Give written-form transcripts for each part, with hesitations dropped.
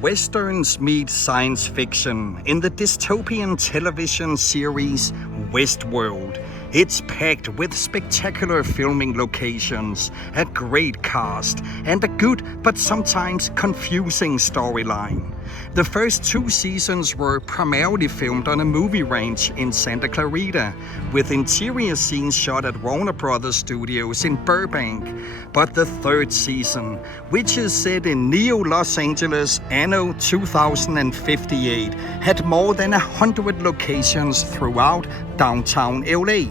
Westerns meet science fiction in the dystopian television series Westworld. It's packed with spectacular filming locations, a great cast, and a good but sometimes confusing storyline. The first 2 seasons were primarily filmed on a movie ranch in Santa Clarita, with interior scenes shot at Warner Brothers Studios in Burbank. But the 3rd season, which is set in Neo-Los Angeles anno 2058, had more than 100 locations throughout Downtown L.A.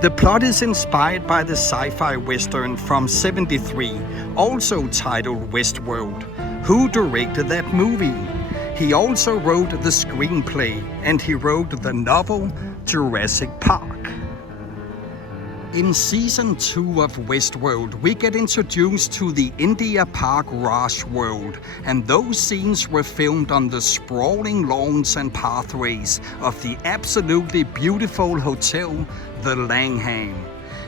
The plot is inspired by the sci-fi western from '73, also titled Westworld. Who directed that movie? He also wrote the screenplay, and he wrote the novel Jurassic Park. In season 2 of Westworld, we get introduced to the India Park Raj World, and those scenes were filmed on the sprawling lawns and pathways of the absolutely beautiful hotel, the Langham.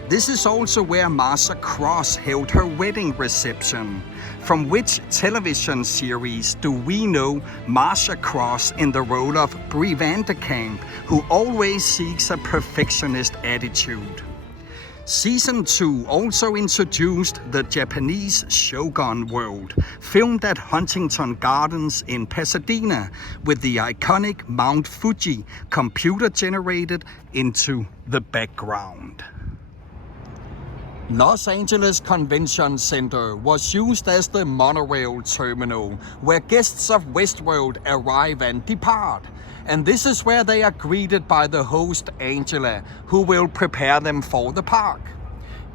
This is also where Marsha Cross held her wedding reception. From which television series do we know Marsha Cross in the role of Brie Vanderkamp, who always seeks a perfectionist attitude? Season 2 also introduced the Japanese Shogun world, filmed at Huntington Gardens in Pasadena, with the iconic Mount Fuji computer-generated into the background. Los Angeles Convention Center was used as the monorail terminal, where guests of Westworld arrive and depart. And this is where they are greeted by the host Angela, who will prepare them for the park.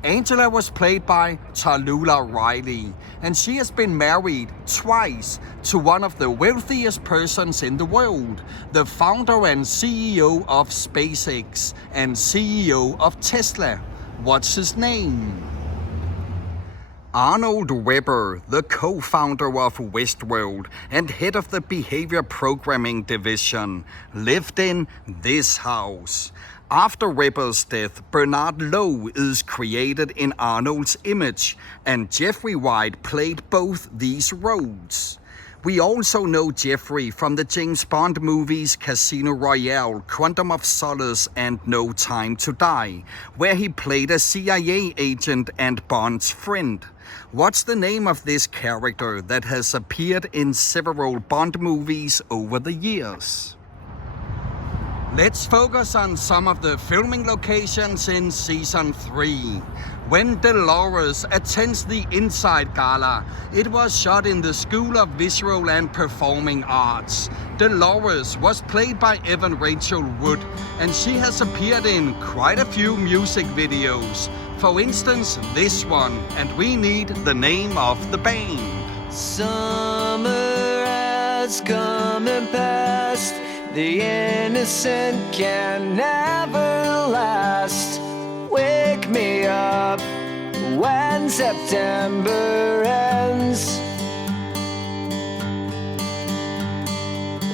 Angela was played by Tallulah Riley, and she has been married twice to one of the wealthiest persons in the world, the founder and CEO of SpaceX and CEO of Tesla. What's his name? Arnold Weber, the co-founder of Westworld and head of the behavior programming division, lived in this house. After Weber's death, Bernard Lowe is created in Arnold's image, and Jeffrey White played both these roles. We also know Jeffrey from the James Bond movies Casino Royale, Quantum of Solace, and No Time to Die, where he played a CIA agent and Bond's friend. What's the name of this character that has appeared in several Bond movies over the years? Let's focus on some of the filming locations in season 3. When Dolores attends the Inside Gala, it was shot in the School of Visual and Performing Arts. Dolores was played by Evan Rachel Wood, and she has appeared in quite a few music videos. For instance, this one, and we need the name of the band. Summer has come and passed. The innocent can never last. Wake me up when September ends.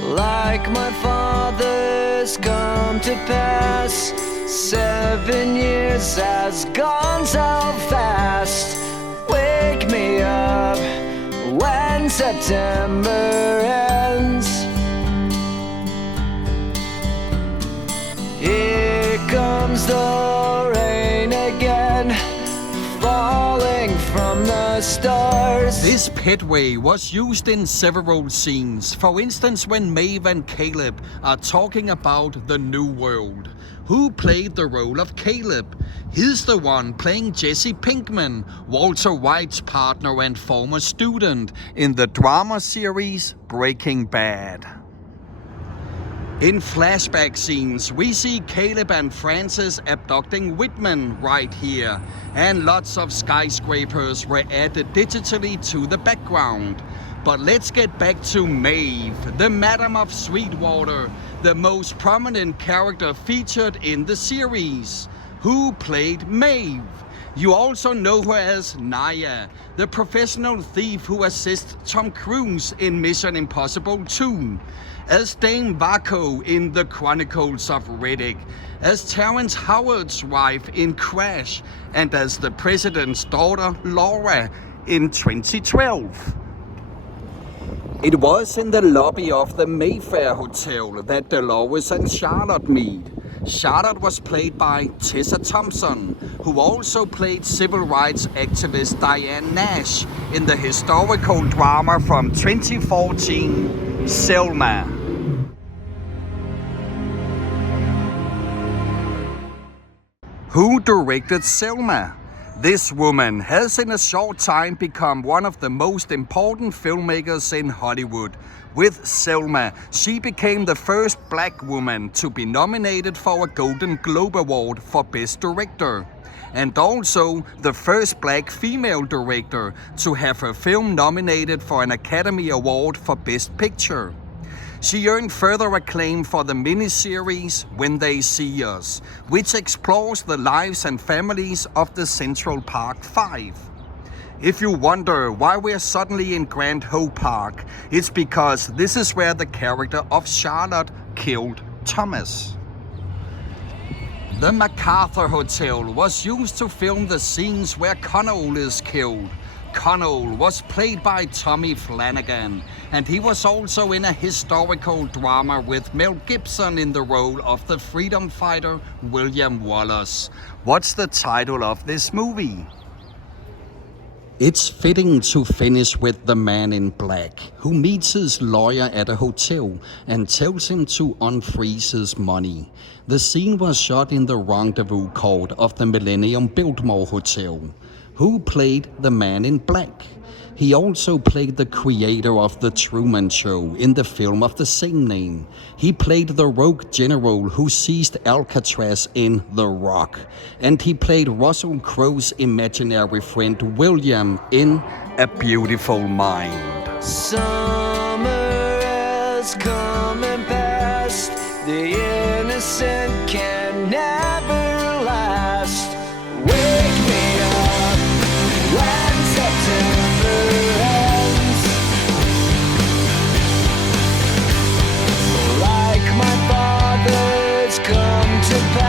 Like my father's come to pass. 7 years has gone so fast. Wake me up when September ends. Here comes the rain again, falling from the stars. This Pedway was used in several scenes. For instance, when Maeve and Caleb are talking about the New World. Who played the role of Caleb? He's the one playing Jesse Pinkman, Walter White's partner and former student in the drama series Breaking Bad. In flashback scenes, we see Caleb and Francis abducting Whitman right here, and lots of skyscrapers were added digitally to the background. But let's get back to Maeve, the Madam of Sweetwater, the most prominent character featured in the series. Who played Maeve? You also know her as Naya, the professional thief who assists Tom Cruise in Mission Impossible 2. As Dame Vaco in The Chronicles of Riddick, as Terrence Howard's wife in Crash, and as the president's daughter Laura in 2012. It was in the lobby of the Mayfair Hotel that Dolores and Charlotte meet. Charlotte was played by Tessa Thompson, who also played civil rights activist Diane Nash in the historical drama from 2014, Selma. Who directed Selma? This woman has in a short time become one of the most important filmmakers in Hollywood. With Selma, she became the first black woman to be nominated for a Golden Globe Award for Best Director, and also the first black female director to have her film nominated for an Academy Award for Best Picture. She earned further acclaim for the miniseries When They See Us, which explores the lives and families of the Central Park Five. If you wonder why we're suddenly in Grand Hope Park, it's because this is where the character of Charlotte killed Thomas. The MacArthur Hotel was used to film the scenes where Connell is killed. Connell was played by Tommy Flanagan, and he was also in a historical drama with Mel Gibson in the role of the freedom fighter William Wallace. What's the title of this movie? It's fitting to finish with the man in black, who meets his lawyer at a hotel and tells him to unfreeze his money. The scene was shot in the rendezvous court of the Millennium Biltmore Hotel. Who played the man in black? He also played the creator of The Truman Show in the film of the same name. He played the rogue general who seized Alcatraz in The Rock. And he played Russell Crowe's imaginary friend William in A Beautiful Mind. Summer has come and passed. The innocent can never last. Wake me up when September ends. Like my father's come to pass.